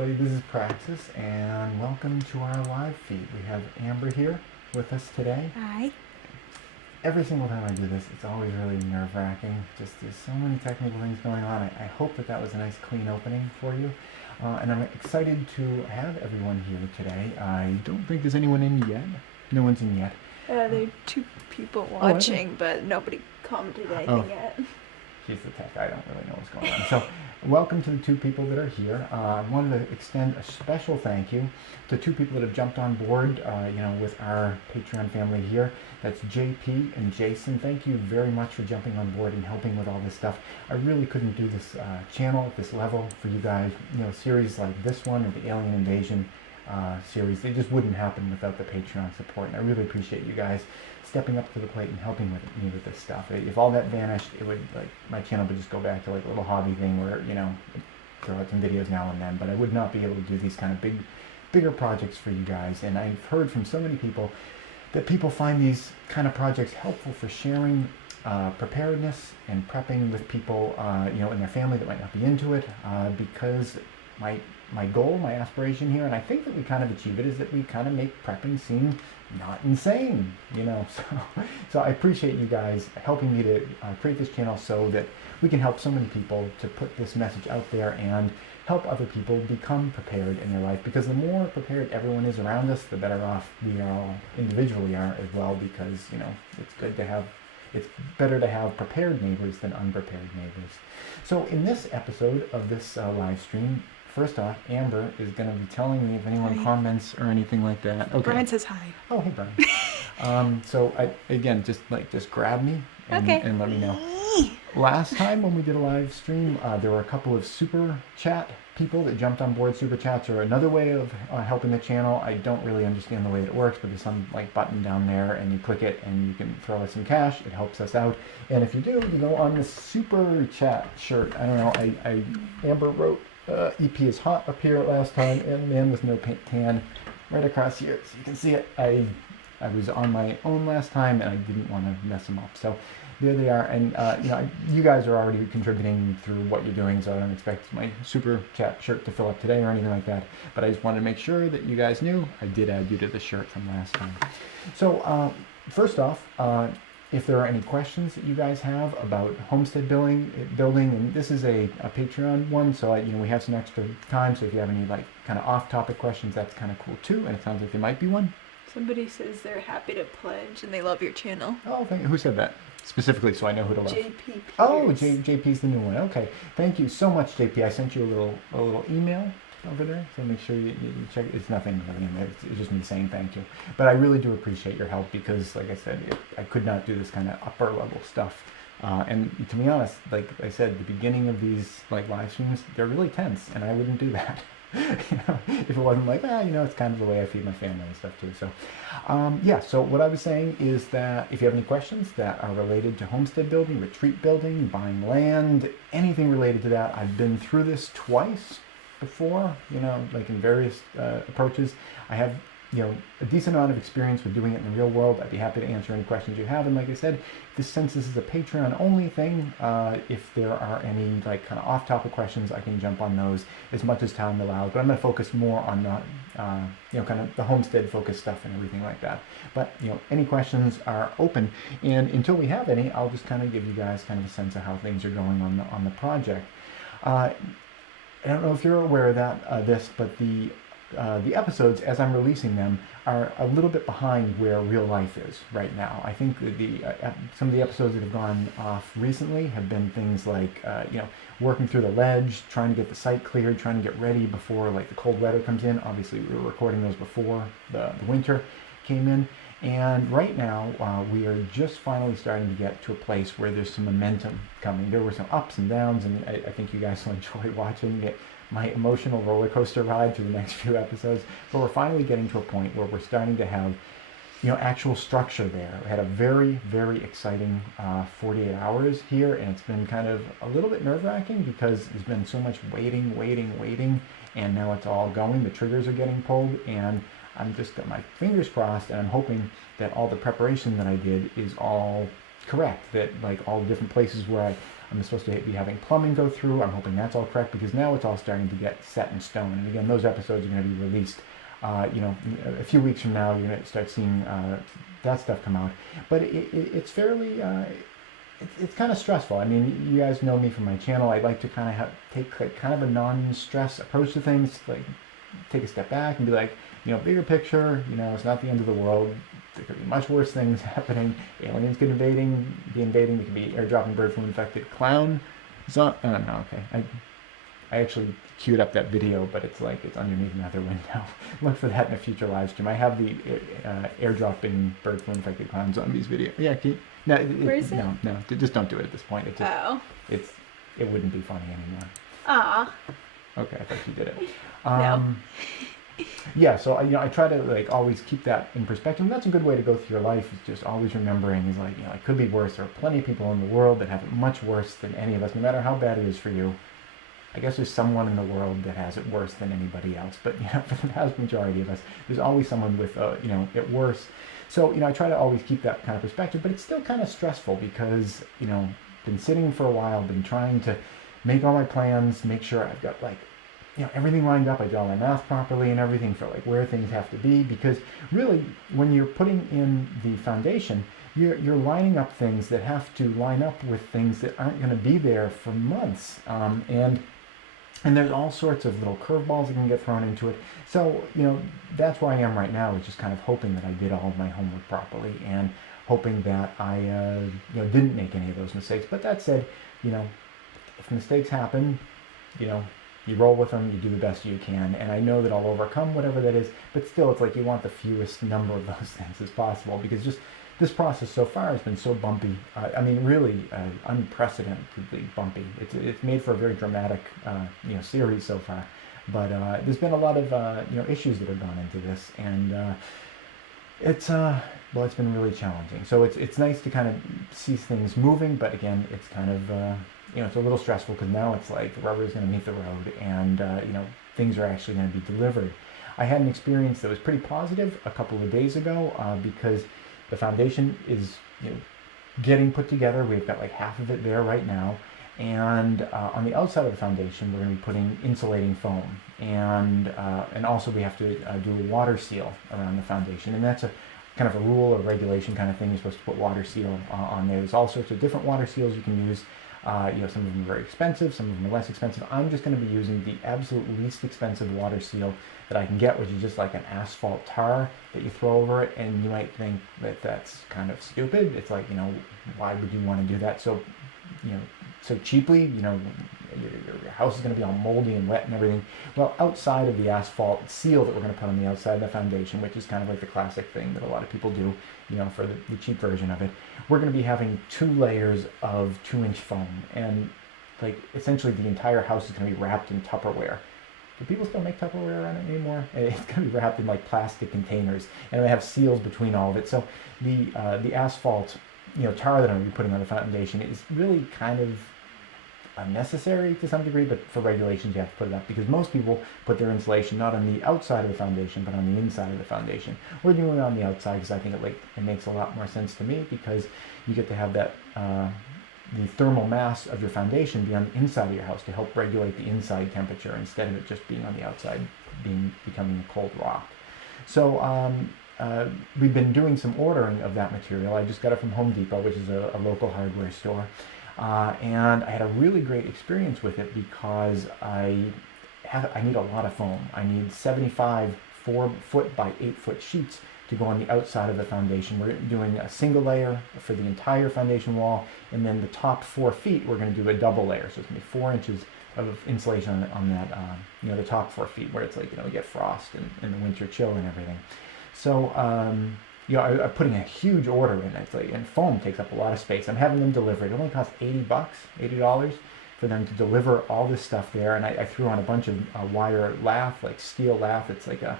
everybody, this is Praxis, and welcome to our live feed. We have Amber here with us today. Hi. Every single time I do this, it's always really nerve-wracking. Just there's so many technical things going on. I hope that was a nice clean opening for you. And I'm excited to have everyone here today. I don't think there's anyone in yet. No one's in yet. There are 2 people watching, but nobody commented anything yet. She's the tech. I don't really know what's going on. So, welcome to the 2 people that are here. I wanted to extend a special thank you to 2 people that have jumped on board, with our Patreon family here. That's JP and Jason. Thank you very much for jumping on board and helping with all this stuff. I really couldn't do this channel at this level for you guys. Series like this one or the Alien Invasion series, they just wouldn't happen without the Patreon support. And I really appreciate you guys stepping up to the plate and helping me with this stuff. If all that vanished, it would, my channel would just go back to a little hobby thing where, throw out some videos now and then, but I would not be able to do these kind of bigger projects for you guys. And I've heard from so many people that people find these kind of projects helpful for sharing preparedness and prepping with people, in their family that might not be into it, because my goal, my aspiration here, and I think that we kind of achieve it, is that we kind of make prepping seem not insane, So I appreciate you guys helping me to create this channel so that we can help so many people to put this message out there and help other people become prepared in their life, because the more prepared everyone is around us, the better off we all individually are as well, because, it's better to have prepared neighbors than unprepared neighbors. So in this episode of this live stream, first off, Amber is going to be telling me if anyone comments or anything like that. Okay. Brian says hi. Oh, hey, Brian. So just grab me and let me know. Last time when we did a live stream, there were a couple of super chat people that jumped on board. Super chats are another way of helping the channel. I don't really understand the way it works, but there's some button down there, and you click it and you can throw us some cash. It helps us out. And if you do, you go on the super chat shirt. I don't know. Amber wrote EP is hot up here last time, and man with no paint tan right across here, so you can see it. I was on my own last time, and I didn't want to mess them up. So there they are, and you guys are already contributing through what you're doing, so I don't expect my super chat shirt to fill up today or anything like that. But I just wanted to make sure that you guys knew I did add you to the shirt from last time. So first off, if there are any questions that you guys have about homestead building, and this is a Patreon one, so we have some extra time. So if you have any kind of off-topic questions, that's kind of cool too. And it sounds like there might be one. Somebody says they're happy to pledge and they love your channel. Oh, who said that specifically? So I know who to love. JP Pierce. Oh, JP's the new one. Okay, thank you so much, JP. I sent you a little email over there, so make sure you check. It's nothing really in there. It's just me saying thank you. But I really do appreciate your help, because, like I said, I could not do this kind of upper level stuff. And to be honest, like I said, the beginning of these live streams, they're really tense, and I wouldn't do that. If it wasn't it's kind of the way I feed my family and stuff too. So, so what I was saying is that if you have any questions that are related to homestead building, retreat building, buying land, anything related to that, I've been through this twice before, in various approaches. I have, a decent amount of experience with doing it in the real world. I'd be happy to answer any questions you have. And like I said, since this is a Patreon only thing, if there are any kind of off-topic questions, I can jump on those as much as time allows. But I'm going to focus more on the, kind of the homestead focused stuff and everything like that. But, any questions are open. And until we have any, I'll just kind of give you guys kind of a sense of how things are going on the project. I don't know if you're aware of this, but the episodes, as I'm releasing them, are a little bit behind where real life is right now. I think some of the episodes that have gone off recently have been things like, working through the ledge, trying to get the site cleared, trying to get ready before the cold weather comes in. Obviously, we were recording those before the winter came in. And right now, we are just finally starting to get to a place where there's some momentum coming. There were some ups and downs, and I think you guys will enjoy watching it. My emotional roller coaster ride through the next few episodes, but we're finally getting to a point where we're starting to have, actual structure there. We had a very, very exciting 48 hours here, and it's been kind of a little bit nerve-wracking because there's been so much waiting, and now it's all going. The triggers are getting pulled, and I'm just got my fingers crossed, and I'm hoping that all the preparation that I did is all correct, that like all the different places where I'm supposed to be having plumbing go through, I'm hoping that's all correct, because now it's all starting to get set in stone. And again, those episodes are going to be released, a few weeks from now. You're going to start seeing that stuff come out. But it's fairly, it's kind of stressful. I mean, you guys know me from my channel. I like to kind of take like kind of a non-stress approach to things, like take a step back and be like, bigger picture, it's not the end of the world. There could be much worse things happening. Aliens could be invading. There could be airdropping bird flu infected clown. Oh no, okay. I actually queued up that video, but it's underneath another window. Look for that in a future live stream. I have the airdropping bird flu infected clown zombies video. Yeah, no, Where is it? No, just don't do it at this point. It wouldn't be funny anymore. Ah. Okay, I thought you did it. No. Yeah, so I try to like always keep that in perspective. And that's a good way to go through your life, is just always remembering is like, it could be worse. There are plenty of people in the world that have it much worse than any of us, no matter how bad it is for you. I guess there's someone in the world that has it worse than anybody else, but for the vast majority of us, there's always someone with it worse. So I try to always keep that kind of perspective, but it's still kind of stressful because been sitting for a while, been trying to make all my plans, make sure I've got like everything lined up. I do all my math properly and everything for like where things have to be, because really when you're putting in the foundation, you're lining up things that have to line up with things that aren't going to be there for months, and there's all sorts of little curveballs that can get thrown into it. So, that's where I am right now, is just kind of hoping that I did all of my homework properly and hoping that I, didn't make any of those mistakes. But that said, if mistakes happen, you roll with them, you do the best you can. And I know that I'll overcome whatever that is, but still it's like you want the fewest number of those things as possible, because just this process so far has been so bumpy. Really unprecedentedly bumpy. It's made for a very dramatic, series so far. But there's been a lot of, issues that have gone into this, and it's been really challenging. So it's nice to kind of see things moving, but again, it's kind of, it's a little stressful, because now it's like the rubber is going to meet the road, and things are actually going to be delivered. I had an experience that was pretty positive a couple of days ago, because the foundation is getting put together. We've got like half of it there right now, and on the outside of the foundation, we're going to be putting insulating foam, and also we have to do a water seal around the foundation, and that's a kind of a rule or regulation kind of thing. You're supposed to put water seal on there. There's all sorts of different water seals you can use. Some of them are very expensive, some of them are less expensive. I'm just going to be using the absolute least expensive water seal that I can get, which is just like an asphalt tar that you throw over it. And you might think that that's kind of stupid. It's like, why would you want to do that so cheaply? Your house is going to be all moldy and wet and everything. Well, outside of the asphalt seal that we're going to put on the outside of the foundation, which is kind of like the classic thing that a lot of people do, for the cheap version of it, we're going to be having 2 layers of 2-inch foam, and like essentially the entire house is going to be wrapped in Tupperware. Do people still make Tupperware on it anymore? It's going to be wrapped in like plastic containers, and they have seals between all of it. So the asphalt, tar that I'm going to be putting on the foundation is really kind of unnecessary to some degree, but for regulations you have to put it up, because most people put their insulation not on the outside of the foundation but on the inside of the foundation. We're doing it on the outside because I think it makes a lot more sense to me, because you get to have that the thermal mass of your foundation be on the inside of your house to help regulate the inside temperature, instead of it just being on the outside, becoming a cold rock. So we've been doing some ordering of that material. I just got it from Home Depot, which is a local hardware store. And I had a really great experience with it, because I need a lot of foam. I need 75 4-foot by 8-foot sheets to go on the outside of the foundation. We're doing a single layer for the entire foundation wall, and then the top 4 feet we're going to do a double layer. So it's going to be 4 inches of insulation on that, the top 4 feet, where it's like, we get frost and the winter chill and everything. So I'm putting a huge order in. It's like, and foam takes up a lot of space. I'm having them delivered. It only costs $80 for them to deliver all this stuff there. And I threw on a bunch of wire lath, like steel lath. It's like a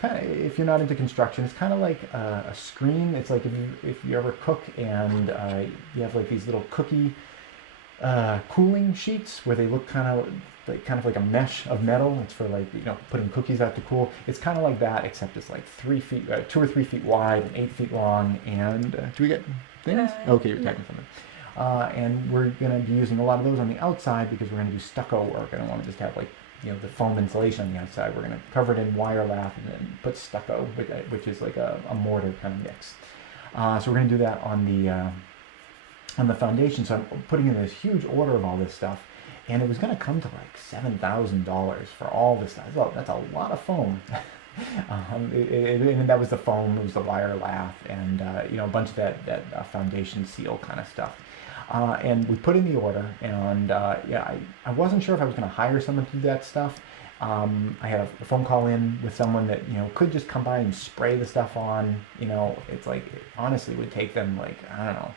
kind of, if you're not into construction, it's kind of like a screen. It's like if you ever cook and you have like these little cookie cooling sheets where they look kind of like a mesh of metal. It's for like putting cookies out to cool. It's kind of like that, except it's like 3 feet, 2 or 3 feet wide and 8 feet long. And do we get things? Okay, you're typing something. And we're going to be using a lot of those on the outside because we're going to do stucco work. I don't want to just have the foam insulation on the outside. We're going to cover it in wire lath and then put stucco, which is like a mortar kind of mix. So we're going to do that on the foundation. So I'm putting in this huge order of all this stuff, and it was going to come to like $7,000 for all this stuff. That's a lot of foam. And that was the foam, it was the wire lath, and a bunch of that foundation seal kind of stuff. And we put in the order, and I wasn't sure if I was going to hire someone to do that stuff. I had a phone call in with someone that could just come by and spray the stuff on. It's like it honestly would take them like, I don't know,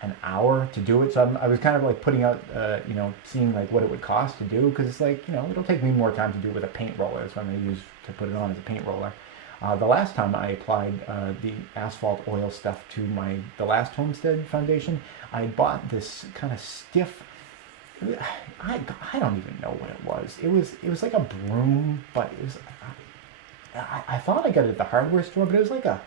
an hour to do it. So I was kind of like putting out, seeing like what it would cost to do, because it's like it'll take me more time to do it with a paint roller. That's what I'm going to use to put it on, as a paint roller. The last time I applied the asphalt oil stuff to the last Homestead foundation, I bought this kind of stiff. I don't even know what it was. It was like a broom, but it was. I thought I got it at the hardware store, but it was like a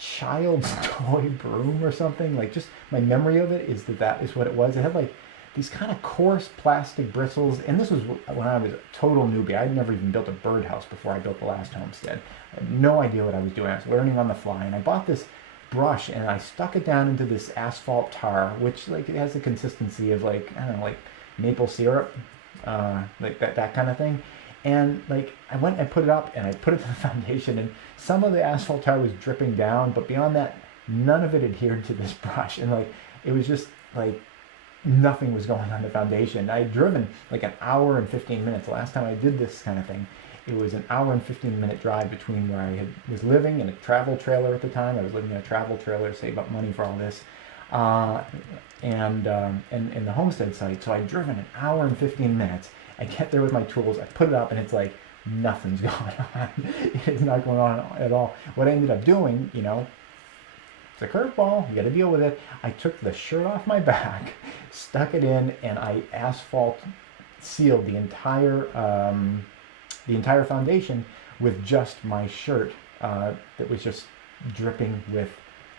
child's toy broom or something. Like, just my memory of it is that is what it was. It had like these kind of coarse plastic bristles, and this was when I was a total newbie. I'd never even built a birdhouse before I built the last homestead. I had no idea what I was doing. I was learning on the fly, and I bought this brush and I stuck it down into this asphalt tar, which like it has the consistency of like, I don't know, like maple syrup, like that kind of thing. And like I went and put it up and I put it to the foundation, and some of the asphalt tar was dripping down, but beyond that, none of it adhered to this brush. And like it was just like nothing was going on the foundation. I had driven like an hour and 15 minutes. The last time I did this kind of thing, it was an hour and 15-minute drive between where I was living in a travel trailer at the time. I was living in a travel trailer to save up money for all this, and the homestead site. So I'd driven an hour and 15 minutes. I get there with my tools. I put it up, and it's like nothing's going on. It's not going on at all. What I ended up doing, it's a curveball. You got to deal with it. I took the shirt off my back, stuck it in, and I asphalt sealed the entire foundation with just my shirt that was just dripping with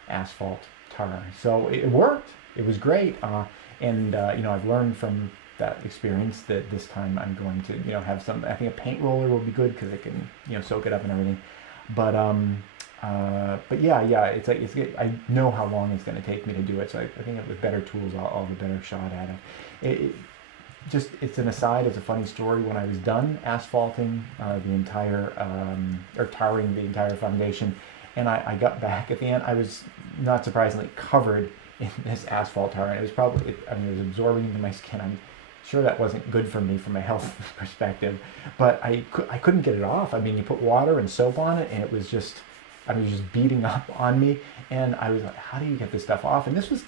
asphalt tar. So it worked. It was great. And I've learned from that experience that this time I'm going to have some. I think a paint roller will be good because it can soak it up and everything. But yeah, it's like I know how long it's going to take me to do it. So I think with better tools, I'll have a better shot at it. It's an aside. It's a funny story. When I was done asphalting the entire or tarring the entire foundation, and I got back at the end, I was not surprisingly covered in this asphalt tar, and it was probably it was absorbing into my skin. I'm sure that wasn't good for me from a health perspective, but I couldn't get it off. I mean, you put water and soap on it, and it was just beating up on me, and I was like, how do you get this stuff off? And this was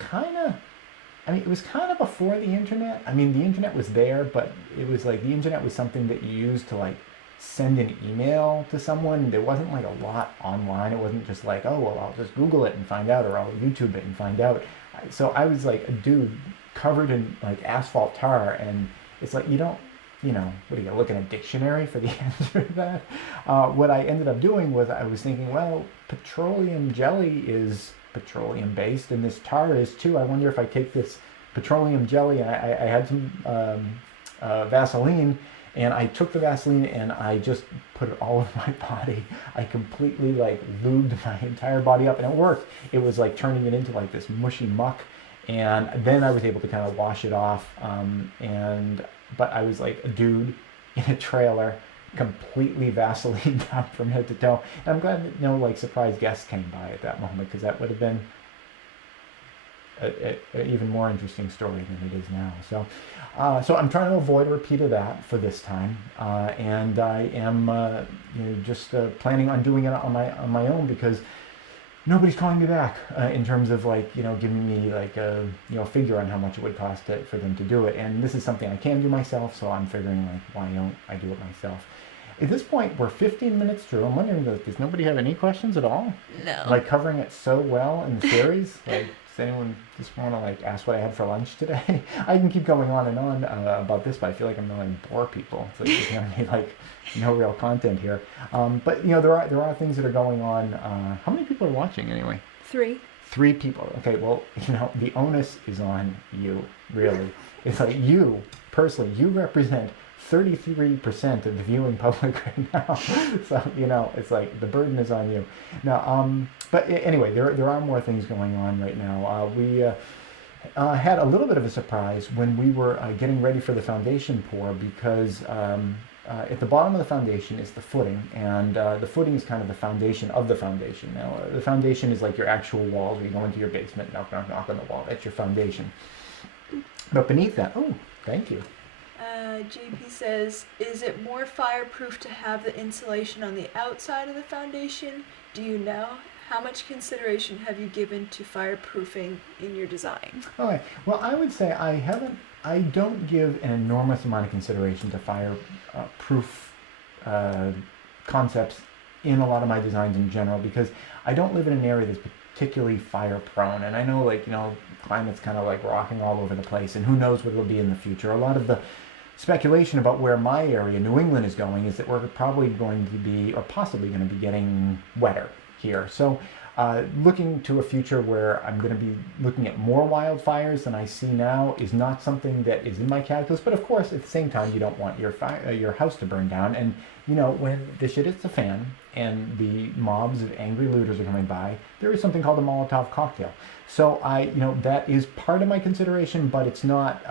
it was kind of before the internet. I mean, the internet was there, but it was like the internet was something that you used to like send an email to someone. There wasn't like a lot online. It wasn't just like, oh, well, I'll just Google it and find out, or I'll YouTube it and find out. So I was like a dude covered in like asphalt tar, and it's like, what are you look in a dictionary for the answer to that? What I ended up doing was I was thinking, well, petroleum jelly is petroleum based, and this tar is too. I wonder if I take this petroleum jelly, and I had some Vaseline, and I took the Vaseline and I just put it all over my body. I completely like lubed my entire body up, and it worked. It was like turning it into like this mushy muck, and then I was able to kind of wash it off. But I was like a dude in a trailer, completely Vaseline up from head to toe. And I'm glad that no like surprise guests came by at that moment, because that would have been an even more interesting story than it is now. So I'm trying to avoid a repeat of that for this time, and I am just planning on doing it on my own, because nobody's calling me back in terms of like giving me like a figure on how much it would cost for them to do it. And this is something I can do myself, so I'm figuring like, why don't I do it myself? At this point, we're 15 minutes through. I'm wondering, does nobody have any questions at all? No. Like covering it so well in the series, like Does anyone just want to like ask what I had for lunch today? I can keep going on and on about this, but I feel like I'm going to bore people. So there's going to be like no real content here. But there are things that are going on. How many people are watching anyway? 3. 3 people. Okay, well, the onus is on you, really. It's like you, personally, you represent 33% of the viewing public right now. So, it's like the burden is on you. Now, but anyway, there are more things going on right now. We had a little bit of a surprise when we were getting ready for the foundation pour because at the bottom of the foundation is the footing, and the footing is kind of the foundation of the foundation. Now, the foundation is like your actual walls where you go into your basement, knock, knock, knock on the wall. That's your foundation. But beneath that, oh, thank you. JP says, is it more fireproof to have the insulation on the outside of the foundation? Do you know? How much consideration have you given to fireproofing in your design? Okay. Well, I would say I don't give an enormous amount of consideration to fireproof concepts in a lot of my designs in general because I don't live in an area that's particularly fire prone. And I know climate's kind of like rocking all over the place and who knows what it'll be in the future. A lot of the speculation about where my area, New England, is going is that we're probably going to be, or possibly going to be getting wetter here. So looking to a future where I'm going to be looking at more wildfires than I see now is not something that is in my calculus. But of course, at the same time, you don't want your house to burn down. And when the shit hits the fan and the mobs of angry looters are coming by, there is something called a Molotov cocktail. So that is part of my consideration, but it's not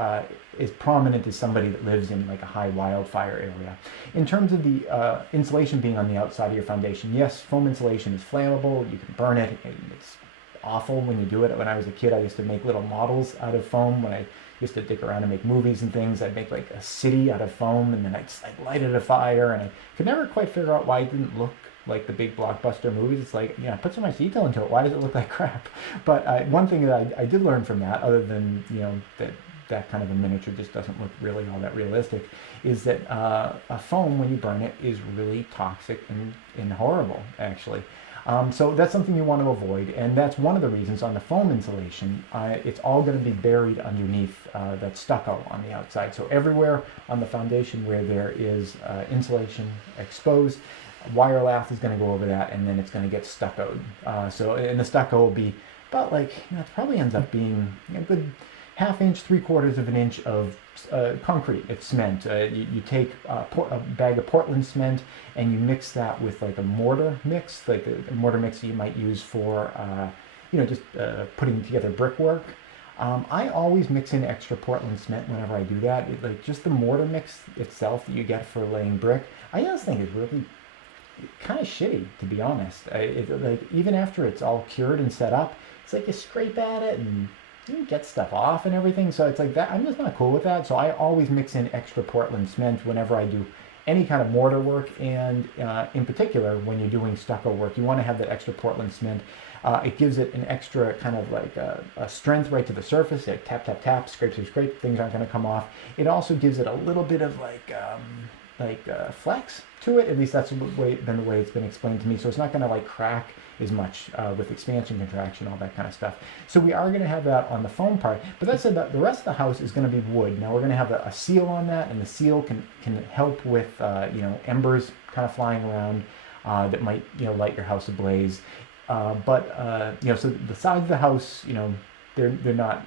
as prominent as somebody that lives in like a high wildfire area. In terms of the insulation being on the outside of your foundation, yes, foam insulation is flammable. You can burn it. It's awful when you do it. When I was a kid, I used to make little models out of foam. When I used to dick around and make movies and things, I'd make like a city out of foam, and then I'd light it a fire, and I could never quite figure out why it didn't look like the big blockbuster movies. It's like, put so much detail into it. Why does it look like crap? But one thing that I did learn from that, other than, that kind of a miniature just doesn't look really all that realistic, is that a foam, when you burn it, is really toxic and horrible, actually. So that's something you want to avoid, and that's one of the reasons on the foam insulation, it's all going to be buried underneath that stucco on the outside. So everywhere on the foundation where there is insulation exposed, wire lath is going to go over that, and then it's going to get stuccoed. And the stucco will be about it probably ends up being a good ½ inch, 3/4 of an inch of concrete. It's cement. You take a bag of Portland cement and you mix that with like a mortar mix, like a mortar mix that you might use for just putting together brickwork. I always mix in extra Portland cement whenever I do that. Just the mortar mix itself that you get for laying brick, I just think is really kind of shitty, to be honest. Even after it's all cured and set up, it's like you scrape at it and you get stuff off and everything. So it's like that. I'm just not cool with that. So I always mix in extra Portland cement whenever I do any kind of mortar work, and in particular when you're doing stucco work, you want to have that extra Portland cement. It gives it an extra kind of like a strength right to the surface. It tap, tap, tap, scrape, scrape, scrape. Things aren't going to come off. It also gives it a little bit of flex to it. At least that's the way it's been explained to me. So it's not going to crack as much with expansion, contraction, all that kind of stuff. So we are going to have that on the foam part. But that said, the rest of the house is going to be wood. Now we're going to have a seal on that, and the seal can help with embers kind of flying around that might light your house ablaze. So the sides of the house, they're not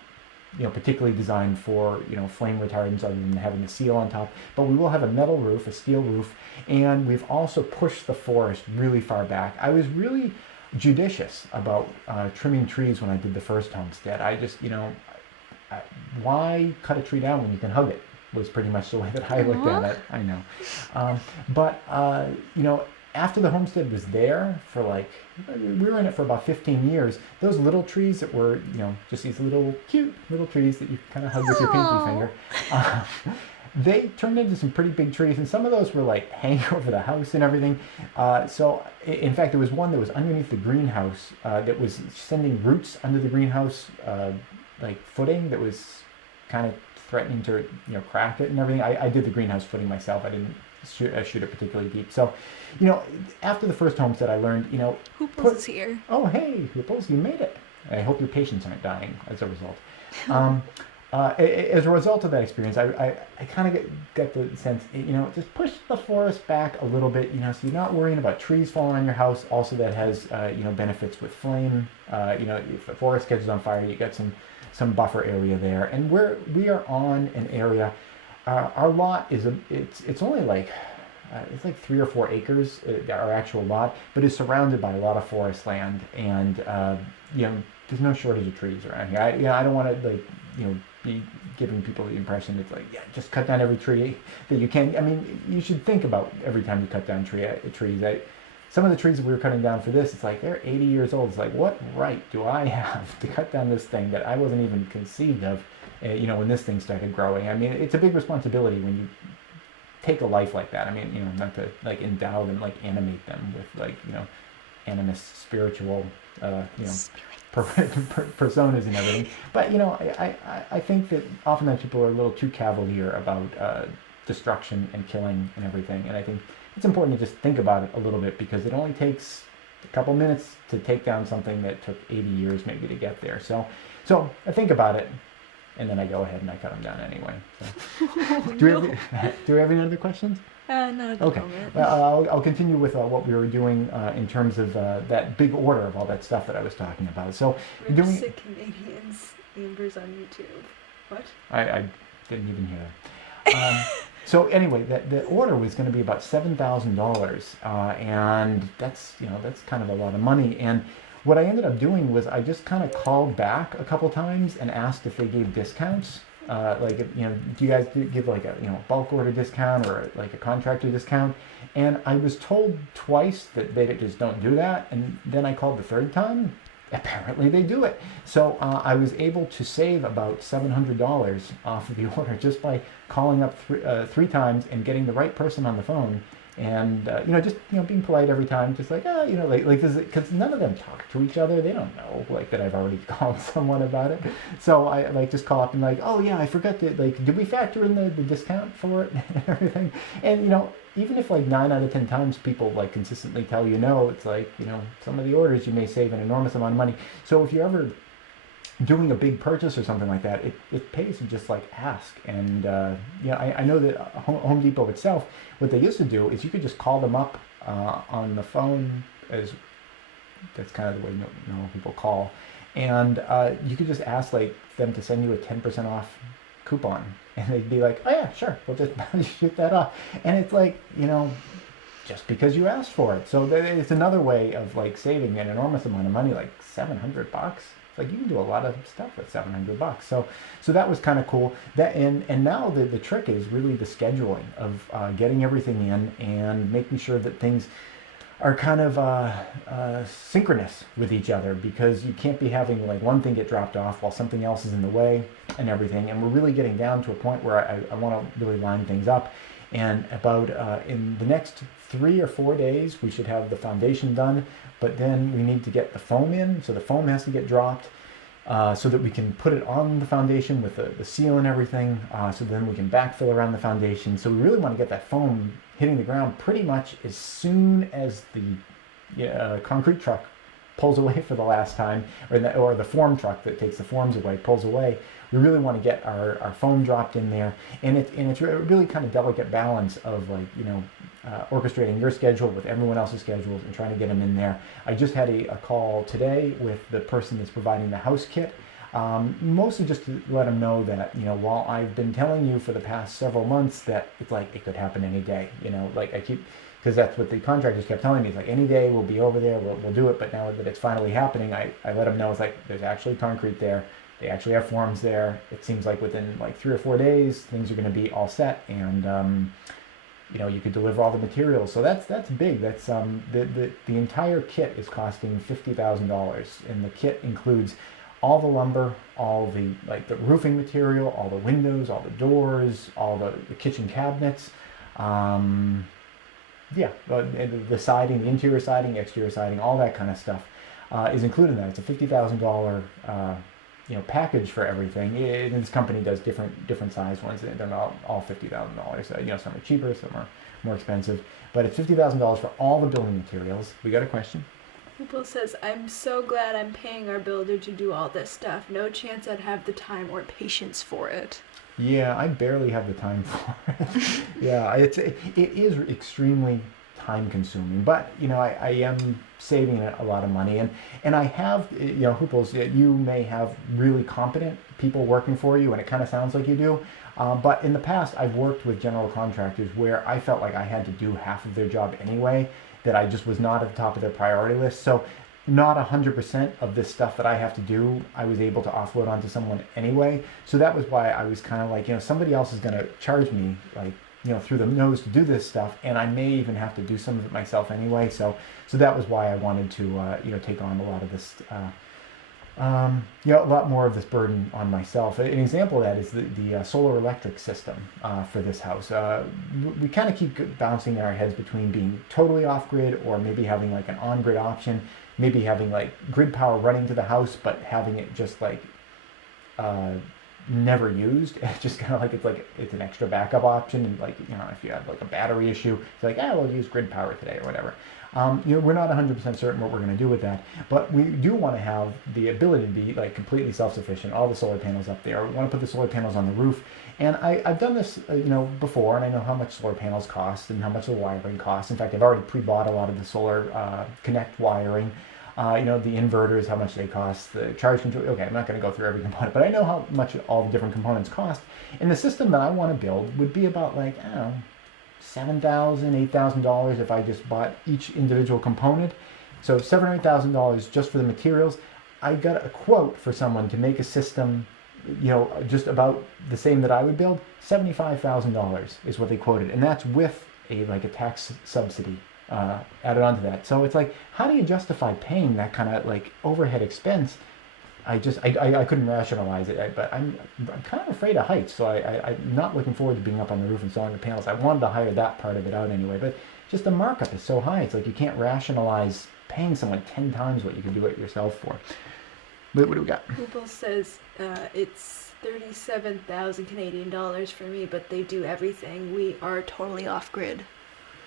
particularly designed for flame retardants other than having a seal on top. But we will have a metal roof, a steel roof, and we've also pushed the forest really far back. I was really judicious about trimming trees when I did the first homestead. I just why cut a tree down when you can hug it, was pretty much the way that I looked at it. I know. After the homestead was there for we were in it for about 15 years, those little trees that were, just these little cute little trees that you kind of hug with your pinky finger, they turned into some pretty big trees, and some of those were hanging over the house and everything. So in fact, there was one that was underneath the greenhouse that was sending roots under the greenhouse footing that was kind of threatening to crack it and everything. I did the greenhouse footing myself. I didn't shoot it particularly deep. So after the first homestead, I learned Hooples is here. Oh hey, Hooples, you made it. I hope your patients aren't dying as a result. Um, as a result of that experience, I kind of get the sense, just push the forest back a little bit, so you're not worrying about trees falling on your house. Also, that has, benefits with flame. If the forest catches on fire, you got some buffer area there. And we are on an area, our lot it's only like, it's like 3 or 4 acres, our actual lot, but it's surrounded by a lot of forest land, and there's no shortage of trees around here. I don't want to be giving people the impression it's like, yeah, just cut down every tree that you can. I mean, you should think about every time you cut down trees. Some of the trees that we were cutting down for this, it's like they're 80 years old. It's like, what right do I have to cut down this thing that I wasn't even conceived of, when this thing started growing? I mean, it's a big responsibility when you take a life like that. I mean, not to like endow them, like animate them with like, animist spiritual, personas and everything. But I think that oftentimes people are a little too cavalier about destruction and killing and everything. And I think it's important to just think about it a little bit, because it only takes a couple minutes to take down something that took 80 years maybe to get there. So I think about it, and then I go ahead and I cut them down anyway. So. Do we have any other questions? No, okay. Well, I'll continue with what we were doing in terms of that big order of all that stuff that I was talking about. So, Sick Canadians, Amber's on YouTube. What? I didn't even hear that. So anyway, the order was going to be about $7,000, and that's kind of a lot of money. And what I ended up doing was I just kind of called back a couple times and asked if they gave discounts. Do you guys give like a bulk order discount or like a contractor discount? And I was told twice that they just don't do that. And then I called the third time. Apparently they do it. So I was able to save about $700 off of the order just by calling up three times and getting the right person on the phone. And just being polite every time, just like this, because none of them talk to each other. They don't know like that I've already called someone about it. So I just call up and like, oh yeah, I forgot to did we factor in the discount for it and everything? And even if like 9 out of 10 times people like consistently tell you no, it's like some of the orders you may save an enormous amount of money. So if you're ever doing a big purchase or something like that, it pays to just like ask. And I know that Home Depot itself, what they used to do is you could just call them up on the phone, as that's kind of the way normal people call, and you could just ask like them to send you a 10% off coupon, and they'd be like, oh yeah, sure, we'll just shoot that off. And it's like just because you asked for it. So it's another way of like saving an enormous amount of money, like $700. Like you can do a lot of stuff with $700. So that was kind of cool. That and now the trick is really the scheduling of getting everything in and making sure that things are kind of synchronous with each other, because you can't be having like one thing get dropped off while something else is in the way and everything. And we're really getting down to a point where I want to really line things up. And about in the next 3 or 4 days, we should have the foundation done. But then we need to get the foam in, so the foam has to get dropped so that we can put it on the foundation with the seal and everything, so then we can backfill around the foundation. So we really want to get that foam hitting the ground pretty much as soon as the concrete truck pulls away for the last time, or the form truck that takes the forms away pulls away. We really want to get our foam dropped in there, and it's a really kind of delicate balance of like orchestrating your schedule with everyone else's schedules and trying to get them in there. I just had a call today with the person that's providing the house kit, mostly just to let them know that while I've been telling you for the past several months that it's like it could happen any day, like I keep, because that's what the contractors kept telling me. It's like any day we'll be over there, we'll do it. But now that it's finally happening, I let them know it's like there's actually concrete there. They actually have forms there. It seems like within like 3 or 4 days, things are going to be all set, and you could deliver all the materials. So that's big. That's the entire kit is costing $50,000, and the kit includes all the lumber, all the the roofing material, all the windows, all the doors, all the kitchen cabinets. The siding, the interior siding, exterior siding, all that kind of stuff is included in that. It's a $50,000 package for everything. And this company does different size ones. They're not all $50,000. Some are cheaper, some are more expensive. But it's $50,000 for all the building materials. We got a question? Hoopel says, I'm so glad I'm paying our builder to do all this stuff. No chance I'd have the time or patience for it. Yeah, I barely have the time for it. Yeah, it is extremely time consuming, but I am saving a lot of money, and I have Hooples. You may have really competent people working for you, and it kind of sounds like you do. But in the past, I've worked with general contractors where I felt like I had to do half of their job anyway, that I just was not at the top of their priority list. So not 100% of this stuff that I have to do, I was able to offload onto someone anyway. So that was why I was kind of like, somebody else is going to charge me like, through the nose to do this stuff, and I may even have to do some of it myself anyway. So that was why I wanted to, take on a lot of this, a lot more of this burden on myself. An example of that is the solar electric system for this house. We kind of keep bouncing in our heads between being totally off grid or maybe having like an on grid option, maybe having like grid power running to the house, but having it just like never used. It's just kind of like it's an extra backup option, and like if you have like a battery issue, it's like we'll use grid power today or whatever. We're not 100% certain what we're going to do with that, but we do want to have the ability to be like completely self-sufficient. All the solar panels up there. We want to put the solar panels on the roof, and I've done this before, and I know how much solar panels cost and how much the wiring costs. In fact, I've already pre-bought a lot of the solar connect wiring. The inverters, how much they cost, the charge control. Okay, I'm not going to go through every component, but I know how much all the different components cost. And the system that I want to build would be about like, I don't know, $7,000, $8,000 if I just bought each individual component. So $7,000 or $8,000 just for the materials. I got a quote for someone to make a system, just about the same that I would build. $75,000 is what they quoted, and that's with a tax subsidy added onto that. So it's like, how do you justify paying that kind of like overhead expense? I couldn't rationalize it, but I'm kind of afraid of heights, so I'm not looking forward to being up on the roof installing the panels. I wanted to hire that part of it out anyway, but just the markup is so high. It's like you can't rationalize paying someone 10 times what you can do it yourself for. But what do we got? Google says it's 37,000 Canadian dollars for me, but they do everything. We are totally off grid.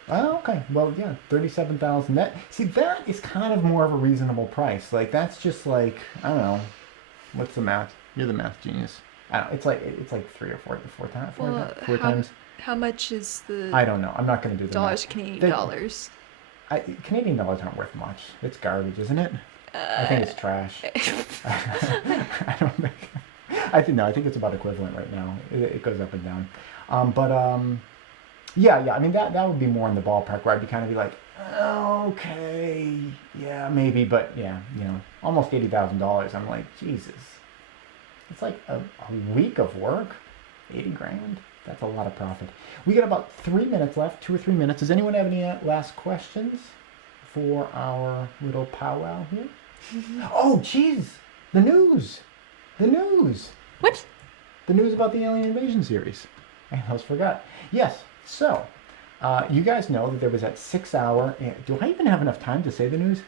Oh, okay. Well, yeah, 37,000. That is kind of more of a reasonable price. Like that's just like, I don't know, what's the math? You're the math genius. I don't know. It's like three or four times. How much is the? I don't know. I'm not going to do the dollars math. Canadian dollars. Canadian dollars aren't worth much. It's garbage, isn't it? I think it's trash. I don't think. I think it's about equivalent right now. It goes up and down. Yeah. I mean, that would be more in the ballpark where I'd kind of be like, okay, yeah, maybe, but yeah, almost $80,000. I'm like, Jesus, it's like a week of work, 80 grand. That's a lot of profit. We got about 3 minutes left, 2 or 3 minutes. Does anyone have any last questions for our little powwow here? Oh, jeez, the news. What? The news about the Alien Invasion series. I almost forgot. Yes. So, you guys know that there was that 6-hour... Do I even have enough time to say the news?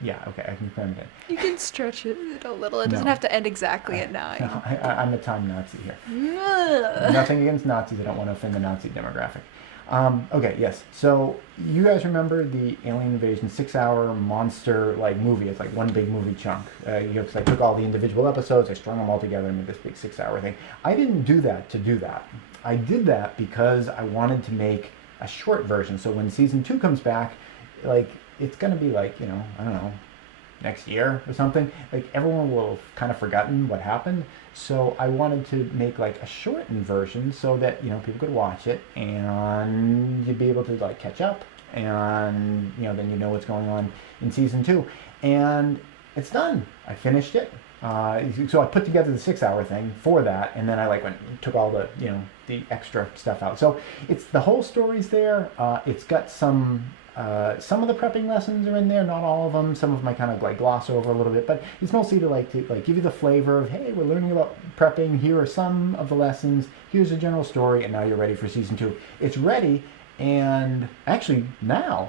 Yeah, okay, I can cram it in. You can stretch it a little. It doesn't have to end exactly at 9. No, I'm a time Nazi here. Nothing against Nazis. I don't want to offend the Nazi demographic. Okay, yes. So, you guys remember the Alien Invasion 6-hour monster movie. It's like one big movie chunk. I took all the individual episodes, I strung them all together and made this big 6-hour thing. I didn't do that to do that. I did that because I wanted to make a short version. So when season 2 comes back, it's going to be I don't know, next year or something. Everyone will have kind of forgotten what happened. So I wanted to make a shortened version so that, people could watch it and you'd be able to catch up and, then what's going on in season 2. And it's done. I finished it. So I put together the 6-hour thing for that, and then I went and took all the the extra stuff out. So it's the whole story's there. It's got some of the prepping lessons are in there, not all of them. Some of them I kind of gloss over a little bit, but it's mostly to give you the flavor of, hey, we're learning about prepping. Here are some of the lessons. Here's the general story, and now you're ready for season 2. It's ready, and actually now,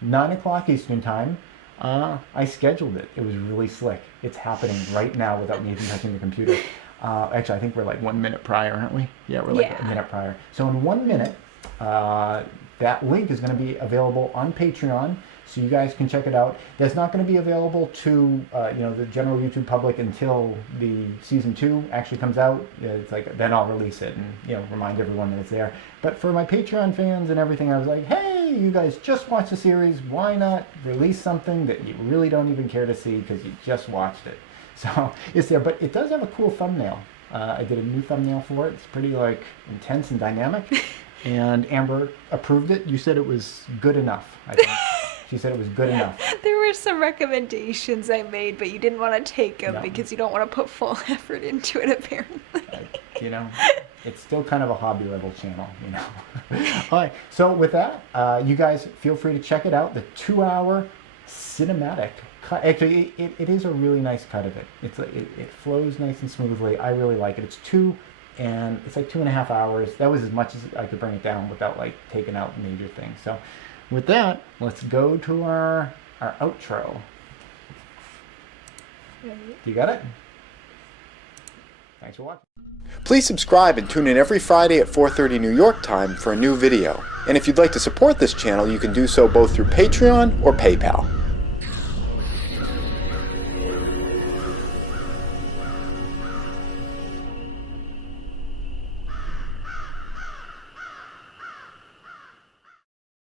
9 o'clock Eastern time. I scheduled it. It was really slick. It's happening right now without me even touching the computer. Actually, I think we're 1 minute prior, aren't we? Yeah, we're a minute prior. So in 1 minute, that link is going to be available on Patreon. so you guys can check it out. That's not going to be available to the general YouTube public until the season 2 actually comes out. It's like then I'll release it and remind everyone that it's there. But for my Patreon fans and everything, I was like, hey, you guys just watched the series. Why not release something that you really don't even care to see because you just watched it? So it's there, but it does have a cool thumbnail. I did a new thumbnail for it. It's pretty intense and dynamic. And Amber approved it. You said it was good enough, I think. She said it was good enough. There were some recommendations I made, but you didn't want to take them because you don't want to put full effort into it, apparently. It's still kind of a hobby level channel, All right, so with that, you guys feel free to check it out. The 2-hour cinematic cut. Actually, it is a really nice cut of it. It flows nice and smoothly. I really like it. It's 2 and it's like 2.5 hours. That was as much as I could bring it down without taking out major things. So with that, let's go to our outro. You got it? Thanks for watching. Please subscribe and tune in every Friday at 4:30 New York time for a new video. And if you'd like to support this channel, you can do so both through Patreon or PayPal.